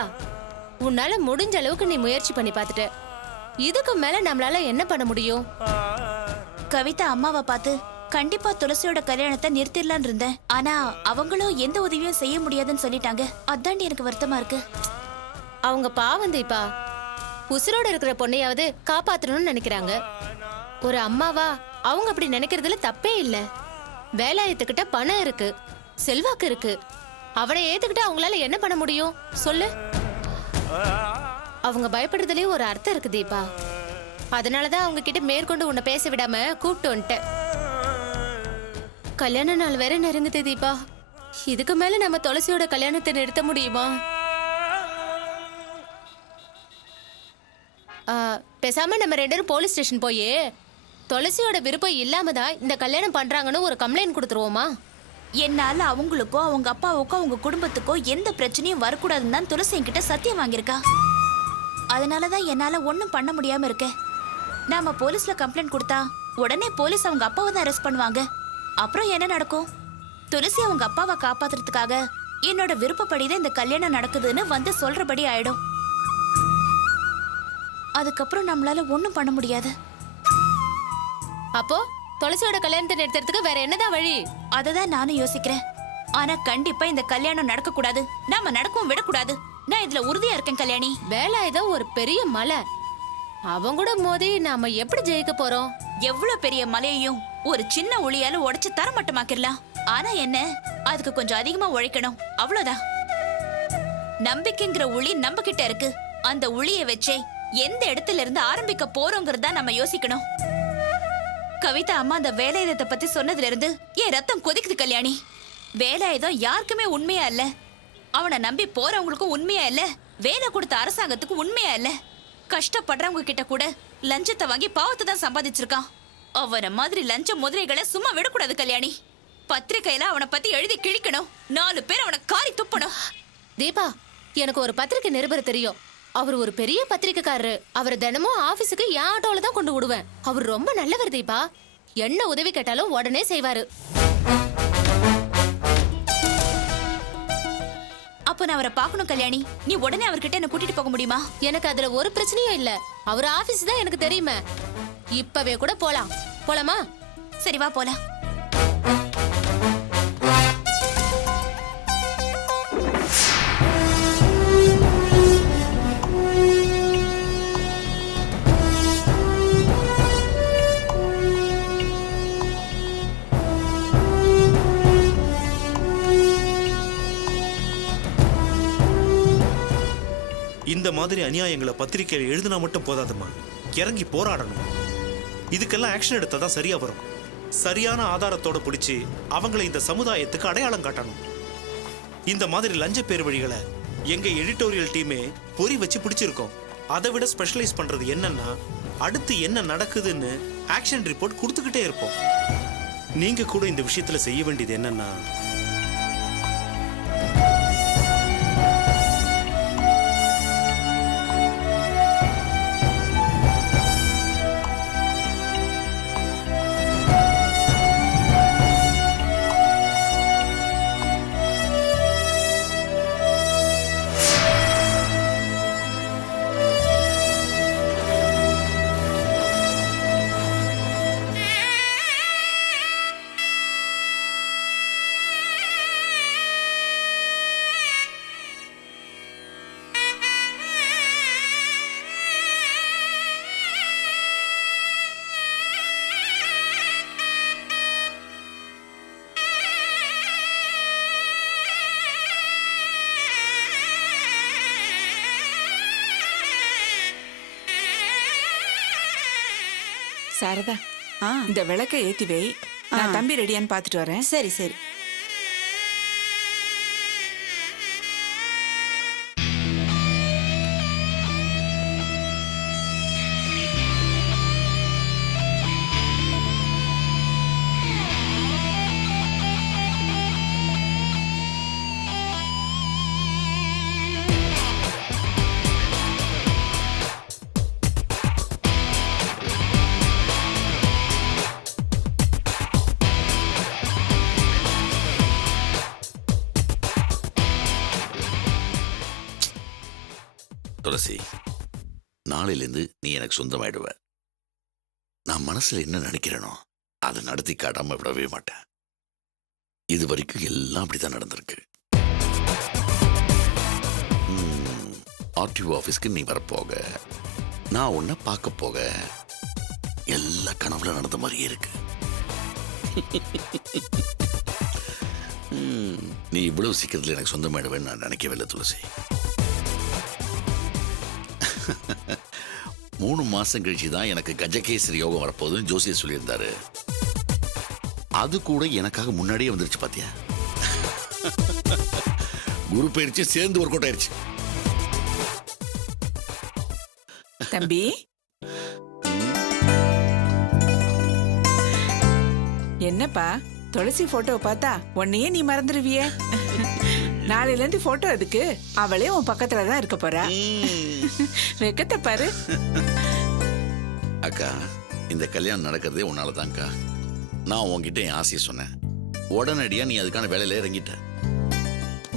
தீபா, உன்னால முடிஞ்ச அளவுக்கு நீ முயற்சி பண்ணி பார்த்துட்ட. இதுக்கு மேல நம்மளால என்ன பண்ண முடியும்? கவிதா அம்மாவை பார்த்து கண்டிப்பா துளசியோட கல்யாணத்தை நிறுத்திடலான்னு இருந்தேன். ஆனா அவங்களும் எந்த உதவியும் செய்ய முடியாதுன்னு சொல்லிட்டாங்க. அதாண்டி எனக்கு வருத்தமா இருக்கு. அவங்க பாவம் தீபா, உசுரோட இருக்கிற பொண்ணையாவது காப்பாத்தணும்னு நினைக்கிறாங்க. ஒரு அம்மாவா அவங்க அப்படி நினைக்கிறதுல தப்பே இல்ல. வேலாயத்துக்கிட்ட பணம் இருக்கு, செல்வாக்கு இருக்கு. அவனை ஏத்துக்கிட்டு அவங்களால என்ன பண்ண முடியும் சொல்லு? அவங்க பயப்படுறதுலயும் ஒரு அர்த்தம் இருக்கு தீபா. அதனாலதான் அவங்க கிட்ட மேற்கொண்டு உன்னை பேச விடாம கூப்பிட்டு வந்துட்டேன். கல்யாண நாள் வேற நெருங்குது தீபா. இதுக்கு மேல நம்ம துளசியோட கல்யாணத்தை நிறுத்த முடியுமா? பேசாம நம்ம 2 பேரும் போலீஸ் ஸ்டேஷன் போய் துளசியோட விருப்பம் இல்லாம தான் இந்த கல்யாணம் பண்றாங்கன்னு ஒரு கம்ப்ளைண்ட் கொடுத்துருவோமா? என்னால அவங்களுக்கோ அவங்க அப்பாவுக்கோ அவங்க குடும்பத்துக்கோ எந்த பிரச்சனையும் வரக்கூடாதுன்னு தான் துளசி என்கிட்ட சத்தியம் வாங்கியிருக்கா. அதனாலதான் என்னால ஒன்னும் பண்ண முடியாம இருக்க. நாம போலீஸ்ல கம்ப்ளைண்ட் கொடுத்தா உடனே போலீஸ் அவங்க அப்பாவை தான் அரெஸ்ட் பண்ணுவாங்க. அப்புறம் என்ன நடக்கும்? துளசி அவங்க அப்பாவை காப்பாத்துறதுக்காக என்னோட விருப்பப்படிதான் இந்த கல்யாணம் நடக்குதுன்னு வந்து சொல்றபடி ஆயிடும். அதுக்கப்புறம் நம்மளால ஒன்னும் பண்ண முடியாது. அப்போ துளசியோட கல்யாணத்தை நிறுத்துறதுக்கு வேற என்னதான் வழி? அததான் நானும் யோசிக்கிறேன். ஆனா கண்டிப்பா இந்த கல்யாணம் நடக்க கூடாது. நாம நடக்கவும் விடக்கூடாது. நான் இதுல உறுதியா இருக்கேன் கல்யாணி. வேலாயுதம் ஒரு பெரிய மலை. அவங்க கூட மோதி நாம எப்படி ஜெயிக்க போறோம்? எவ்வளவு பெரிய மலையையும் ஒரு சின்ன உளியால உடைச்சு தரமட்டமாக்கிடலாம். ஆனா என்ன, அதுக்கு கொஞ்சம் அதிகமா உழைக்கணும், அவ்வளவுதான். நம்பிக்கைங்கிற உளி நம்ம கிட்ட இருக்கு. அந்த உளியை வச்சே எந்த இடத்துல இருந்து ஆரம்பிக்க போறோங்கிறதா நம்ம யோசிக்கணும். கவிதா அம்மா அந்த வேலாயுதத்தை பத்தி சொன்னதுல இருந்து என் ரத்தம் கொதிக்குது கல்யாணி. வேலாயுதம் யாருக்குமே உண்மையா இல்ல. அவனை நம்பி போறவங்களுக்கும் உண்மையா இல்ல. வேலை கொடுத்த அரசாங்கத்துக்கும் உண்மையா இல்ல. கஷ்டப்படுறவங்க கிட்ட கூட லஞ்சத்தை வாங்கி பாவத்தை தான் சம்பாதிச்சிருக்கான். அவன மாதிரி லஞ்ச முதலைகளை சும்மா விடக்கூடாது கல்யாணி. பத்திரிகையில அவனை பத்தி எழுதி கிழிக்கணும். 4 பேர் அவனை காரி துப்பணும். தீபா, எனக்கு ஒரு பத்திரிகை நிருபர் தெரியும். அவர் ஒரு பெரிய பத்திரிக்கைக்காரரு. அவர் தினமும் ஆபீஸுக்கு என் ஆட்டோல தான் கொண்டு விடுவேன். அவர் ரொம்ப நல்லவர் தீபா. என்ன உதவி கேட்டாலும் உடனே செய்வாரு. அப்ப நான் அவரை பார்க்கணும் கல்யாணி. நீ உடனே அவர்கிட்ட என்ன கூட்டிட்டு போக முடியுமா? எனக்கு அதுல ஒரு பிரச்சனையும் இல்ல. அவர் ஆபீஸ் தான் எனக்கு தெரியுமே. இப்பவே கூட போலாம். போலாமா? சரி வா போலாம். இந்த மாதிரி அநியாயங்களை பத்திரிகையில் எழுதினா மட்டும் போதாதம்மா, இறங்கி போராடணும். இதுக்கெல்லாம் ஆக்ஷன் எடுத்தா தான் சரியா வரும். சரியான ஆதாரத்தோட பிடிச்சி அவங்களை இந்த சமுதாயத்துக்கு அடையாளம் காட்டணும். இந்த மாதிரி லஞ்ச பேர் வழிகளை எங்க எடிட்டோரியல் டீமே பொறி வச்சு பிடிச்சிருக்கோம். அதை விட ஸ்பெஷலைஸ் பண்றது என்னன்னா, அடுத்து என்ன நடக்குதுன்னு ஆக்ஷன் ரிப்போர்ட் கொடுத்துக்கிட்டே இருப்போம். நீங்க கூட இந்த விஷயத்துல செய்ய வேண்டியது என்னன்னா, சாரதா, இந்த விளக்க ஏத்தி வை. நான் தம்பி ரெடியான்னு பாத்துட்டு வரேன். சரி சரி. துளசி, நாளையிலேருந்து நீ எனக்கு சொந்தமாயிடுவ. நான் மனசுல என்ன நினைக்கிறேனோ அதை நடத்தி காட்டாம விடவே மாட்டேன். இது வரைக்கும் எல்லாம் அப்படிதான் நடந்திருக்கு. ஆர்டிஓ ஆஃபீஸ்க்கு நீ வரப்போக, நான் உன்னை பார்க்க போக, எல்லா கனவுல நடந்த மாதிரியே இருக்கு. நீ இவ்வளவு சீக்கிரத்தில் எனக்கு சொந்தமாயிடுவேன்னு நான் நினைக்கவே இல்லை துளசி. 3 மாசம் கழிச்சு தான் எனக்கு கஜகேசரி யோகம் வரப்போகுதுன்னு ஜோசியர் சொல்லியிருந்தாரு. அது கூட எனக்காக முன்னாடியே வந்துருச்சு பாத்தியா. குரு பயிற்சி சேர்ந்து ஒரு ஆயிடுச்சு. தம்பி, என்னப்பா துளசி போட்டோவை பார்த்தா உன்னையே நீ மறந்துடுவிய. நாளையில இருந்து போட்டோ எதுக்கு? அவளே உன் பக்கத்துல தான் இருக்க போறா. வெக்கத்தை பாரு. அக்கா, இந்த கல்யாணம் நடக்கிறதே உன்னாலதான்க்கா. நான் உன்கிட்ட என் ஆசையை சொன்னேன், உடனடியா நீ அதுக்கான வேலையில இறங்கிட்ட.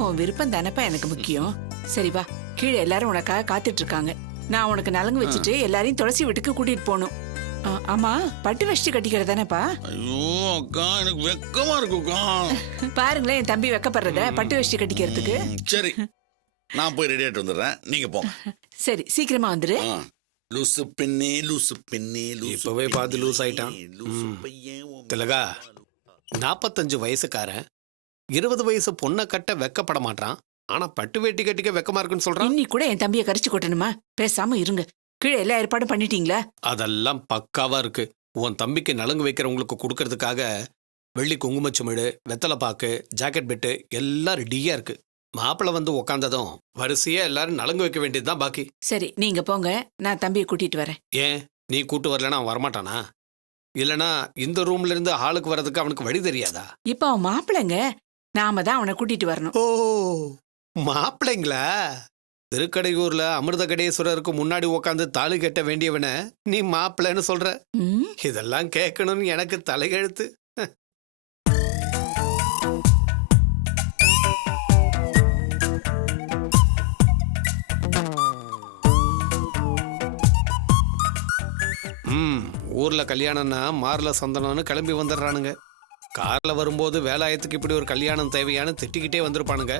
உன் விருப்பம் தானப்பா எனக்கு முக்கியம். சரி வா, கீழே எல்லாரும் உனக்காக காத்துட்டு இருக்காங்க. நான் உனக்கு நலங்கு வச்சுட்டு எல்லாரையும் துளசி வீட்டுக்கு கூட்டிட்டு போகணும். ஆமா, பட்டு வேஷ்டி கட்டிக்கிறதானப்பா? ஐயோ அக்கா, எனக்கு வெக்கமா இருக்குக்கா. பாருங்களேன் என் தம்பி வெக்கப்படுறத பட்டு வேஷ்டி கட்டிக்கிறதுக்கு. சரி, நான் போய் ரெடி ஆயிட்டு வந்துடுறேன், நீங்க போங்க. சரி, சீக்கிரமா வந்துரு. லூசு பெண்ணே, லூசு பெண்ணே, இப்பவே பார்த்து லூஸ் ஆயிட்டான். திலகா, 45 வயசுக்காரன் 20 வயசு பொண்ணை கட்ட வெக்கப்பட மாட்டான். ஆனா பட்டு வேட்டி கட்டிக்க வெக்கமா இருக்குன்னு சொல்றான். இன்னி கூட என் தம்பியை கரிச்சு கொட்டணுமா? பேசாம இருங்க. கீழே எல்லா ஏற்பாடும் பண்ணிட்டீங்களா? அதெல்லாம் பக்காவா இருக்கு. உன் தம்பிக்கு நலங்கு வைக்கிறவங்களுக்கு கொடுக்கறதுக்காக வெள்ளி குங்குமச்சுமிடு, வெத்தலை பாக்கு, ஜாக்கெட் பெட்டு எல்லாம் ரெடியா இருக்கு. மாப்பிள்ள வந்து உக்காந்ததும் வரிசையா எல்லாரும் நலங்கு வைக்க வேண்டியதுதான் பாக்கி. சரி, நீங்க போங்க, நான் தம்பியை கூட்டிட்டு வரேன். ஏன் நீ கூட்டு வரலன்னா அவன் வரமாட்டானா? இல்லனா இந்த ரூம்ல இருந்து ஹாலுக்கு வர்றதுக்கு அவனுக்கு வழி தெரியாதா? இப்ப அவன் மாப்பிள்ளைங்க, நாம தான் அவனை கூட்டிட்டு வரணும். ஓ, மாப்பிள்ளைங்களா? திருக்கடையூர்ல அமிர்த கடேஸ்வரருக்கு முன்னாடி உக்காந்து தாலி கட்ட வேண்டியவன நீ மாப்பிள்ளைன்னு சொல்ற? இதெல்லாம் கேட்கணும்னு எனக்கு தலையெழுத்து. ஊர்ல கல்யாணம்னா மார்ல சந்தனம்னு கிளம்பி வந்துடுறானுங்க. கார்ல வரும்போது வேலாயத்துக்கு இப்படி ஒரு கல்யாணம் தேவையானு திட்டிக்கிட்டே வந்திருப்பானுங்க.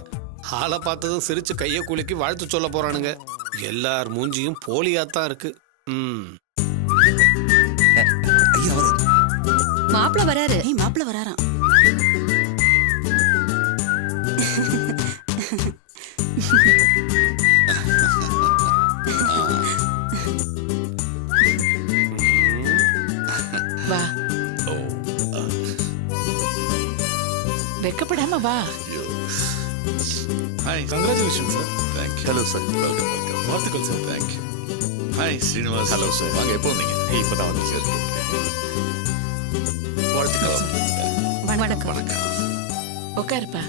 ஆளை பார்த்ததும் சிரிச்சு கைய குலுக்கி வாழ்த்து சொல்ல போறானுங்க. எல்லார் மூஞ்சியும் போலியாத்தான் இருக்கு. மாப்பிள வராரு. மாப்பிள வராராம். வா, வெக்கப்படாம வா. Hi. Congratulations, sir. Thank you. Hello, sir. Welcome, welcome. வாழ்த்துக்கள் sir. Thank you. Hi, Srinivas. Hello, sir. வாங்க, எப்போ வந்தீங்க? இப்பதான் வந்து சார். வாழ்த்துக்கள். வணக்கம். வணக்கம். உட்காருப்பா.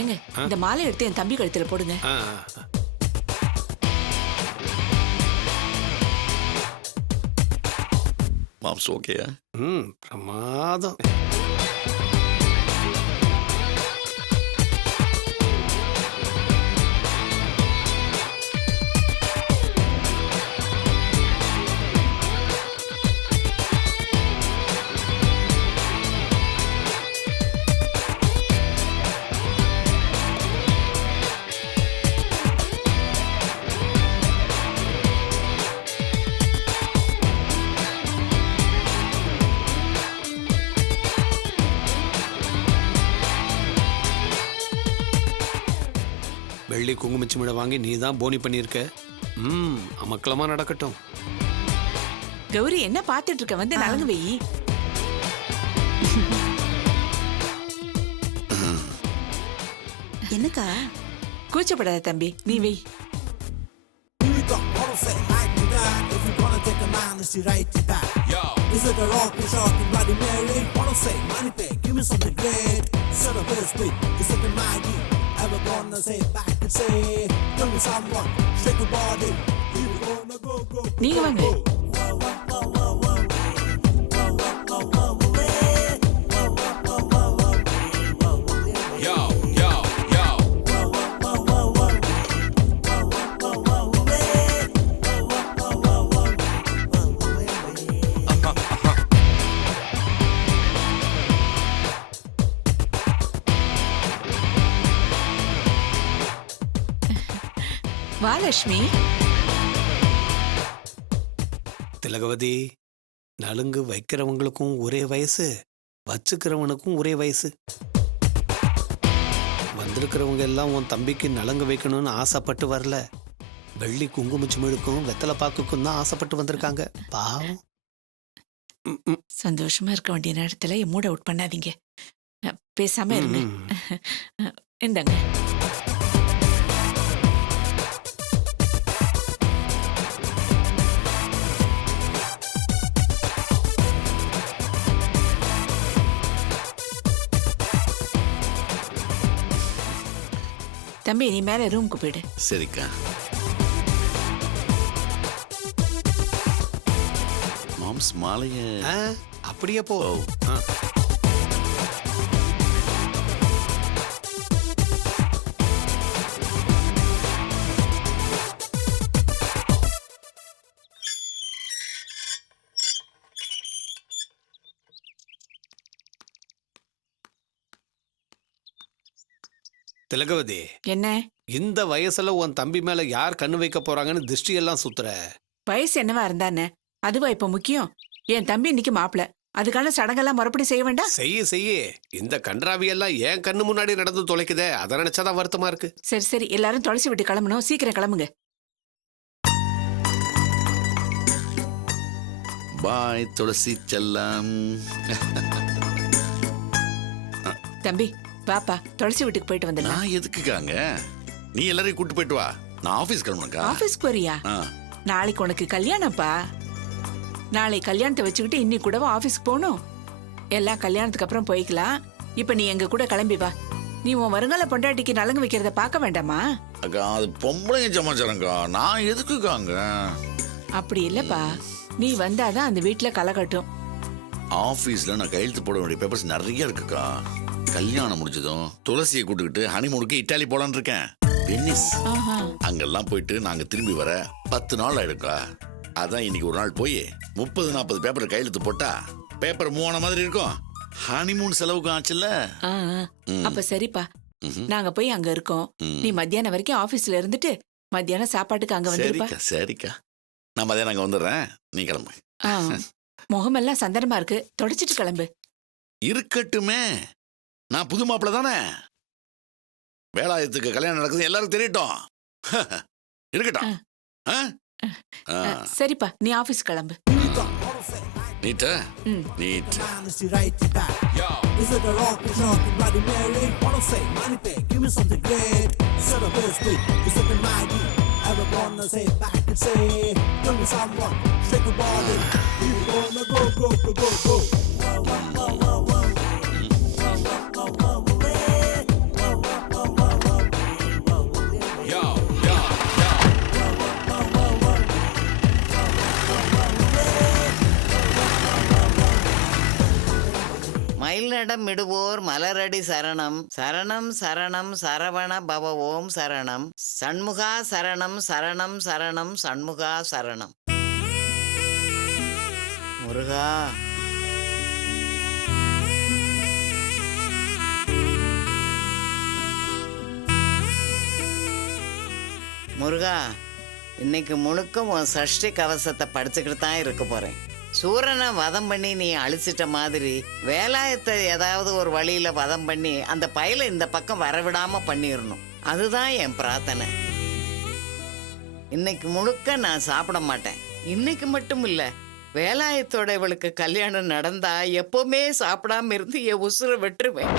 ஏங்க, இந்த மாலை எடுத்து என் தம்பி கழுத்துல போடுங்க. Mom's okay, yeah? பிரமாதம். வெள்ளி குங்குமச்சிமிட வாங்கி நீ தான் போனி பண்ணியிருக்க. அமக்கலமா நடக்கட்டும். கௌரி, என்ன பாத்துட்டு இருக்க? வந்து நலங்கு வை. என்னக்கா? கூச்சப்படாத தம்பி, நீ வை. நீங்க வாங்க. வா லட்சுமி. திலகவதி, நலுங்கு வைக்கிறவங்களுக்கும் ஒரே வயசு, வச்சுக்கிறவனுக்கும் ஒரே வயசு. வந்திருக்கிறவங்க எல்லாம் உன் தம்பிக்கு நலங்கு வைக்கணும்னு ஆசைப்பட்டு வரல. வெள்ளி குங்குமச்சிமிழுக்கும் வெத்தலை பாக்குக்கும் தான் ஆசைப்பட்டு வந்திருக்காங்க. பாவம். சந்தோஷமா இருக்க வேண்டிய நேரத்துல மூட் அவுட் பண்ணாதீங்க. பேசாம இருங்க. இந்தாங்க. தம்பி, நீ மேல ரூமுக்கு போயிடு. சரிக்கா. மாம்ஸ் மாலைய அப்படியே போ. திலகவதி, என்ன இந்த வயசுல உன் தம்பி மேல யார் கண்ணு வைக்க போறாங்கன்னு திருஷ்டி எல்லாம் சுத்துற? வயசு என்னவா இருந்தானே, அதுவா இப்ப முக்கியம்? என் தம்பி இன்னைக்கு மாப்பிள, அதுக்கான சடங்கெல்லாம் மறுபடி செய்ய வேண்டாம்? செய்ய இந்த கன்றாவி எல்லாம் என் கண்ணு முன்னாடி நடந்து தொலைக்குதே, அதை நினைச்சாதான் வருத்தமா இருக்கு. சரி சரி, எல்லாரும் துளசி விட்டு கிளம்பணும். சீக்கிரம் கிளம்புங்க. பாய் துளசி செல்லம். தம்பி பாப்பா, துளசி வீட்டுக்கு போயிட்டு வந்துடலாம். நான் எதுக்குக்காங்க? நீ எல்லாரையும் கூட்டு போயிட்டு வா, நான் ஆபீஸ் கிளம்பணுக்கா. ஆபீஸ்க்கு வரியா? நாளைக்கு உனக்கு கல்யாணம்ப்பா. நாளை கல்யாணத்தை வச்சுக்கிட்டு இன்னைக்கு கூடவா ஆபீஸ்க்கு போகணும்? எல்லாம் கல்யாணத்துக்கு அப்புறம் போய்க்கலாம். இப்ப நீ எங்க கூட கிளம்பி வா. நீ உன் வருங்கால பொண்டாட்டிக்கு நலங்கு வைக்கிறத பார்க்க வேண்டாமா? அக்கா, அது பொம்பளைங்க சமாச்சாரங்கா, நான் எதுக்குக்காங்க? அப்படி இல்லப்பா, நீ வந்தாதான் அந்த வீட்டுல களை கட்டும். ஆபீஸ்ல நான் கையெழுத்து போட வேண்டிய பேப்பர்ஸ் நிறைய இருக்குக்கா. கல்யாணம் முடிச்சதும் துளசியை கூட்டுக்கிட்டு ஹனிமூனுக்கு இட்டாலி போலான்னு இருக்கேன். வெனிஸ். அங்கெல்லாம் போயிட்டு நாங்க திரும்பி வர 10 நாள் ஆயிடுக்கா. அதான் இன்னைக்கு ஒரு நாள் போய் 30-40 பேப்பர் கையெழுத்து போட்டா பேப்பர் மூவ் ஆன மாதிரி இருக்கும். ஹனிமூன் செலவுக்கு ஆச்சுல்ல. அப்ப சரிப்பா, நாங்க போய் அங்க இருக்கோம். நீ மத்தியானம் வரைக்கும் ஆபீஸ்ல இருந்துட்டு மத்தியானம் சாப்பாட்டுக்கு அங்க வந்துருப்பா. சரிக்கா, நான் மதியானம் அங்க வந்துடுறேன், நீ கிளம்பு. முகமெல்லாம் சந்தனமா இருக்கு, தொடச்சிட்டு கிளம்பு. இருக்கட்டுமே, நான் புது மாப்பிள்ள தானே. வேலாயத்துக்கு கல்யாணம் நடக்குது எல்லாரும் தெரியட்டும். இருக்கட்டும். சரிப்பா, நீ ஆபீஸ் கிளம்பு. நீட்டா நீட். மயிலிடம் இடுவோர் மலரடி சரணம். சரணம் சரணம் சரவண பவ ஓம் சரணம். சண்முகா சரணம் சரணம் சரணம் சண்முகா சரணம். முருகா. முருகா, இன்னைக்கு முழுக்க உன் சஷ்டி கவசத்தை படிச்சுக்கிட்டு தான் இருக்க போறேன். சூரனை வதம் பண்ணி நீ அழிச்சிட்ட மாதிரி வேலாயத்தை ஏதாவது ஒரு வழியில வதம் பண்ணி அந்த பயலை இந்த பக்கம் வரவிடாம பண்ணிடணும். அதுதான் என் பிரார்த்தனை. இன்னைக்கு முழுக்க நான் சாப்பிட மாட்டேன். இன்னைக்கு மட்டும் இல்ல, வேலாயத்தோட இவளுக்கு கல்யாணம் நடந்தா எப்பவுமே சாப்பிடாம இருந்து என் உசுரை வெட்டுருவேன்.